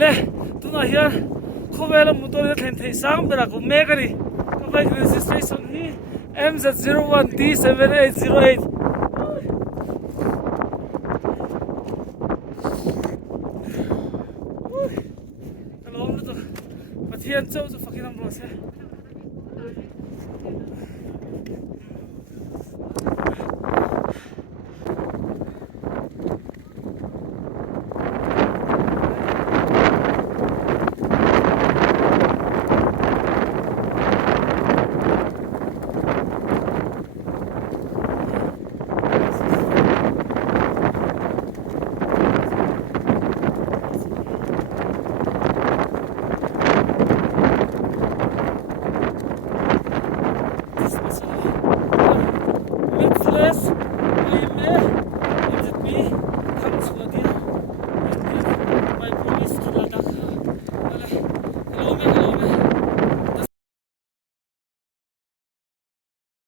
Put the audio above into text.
le tuna hian khowela motor le thlen thei sang bera ko mekani ka bike registration hi MZ01D7808 lawm na to Pathian chau chu fucking am rose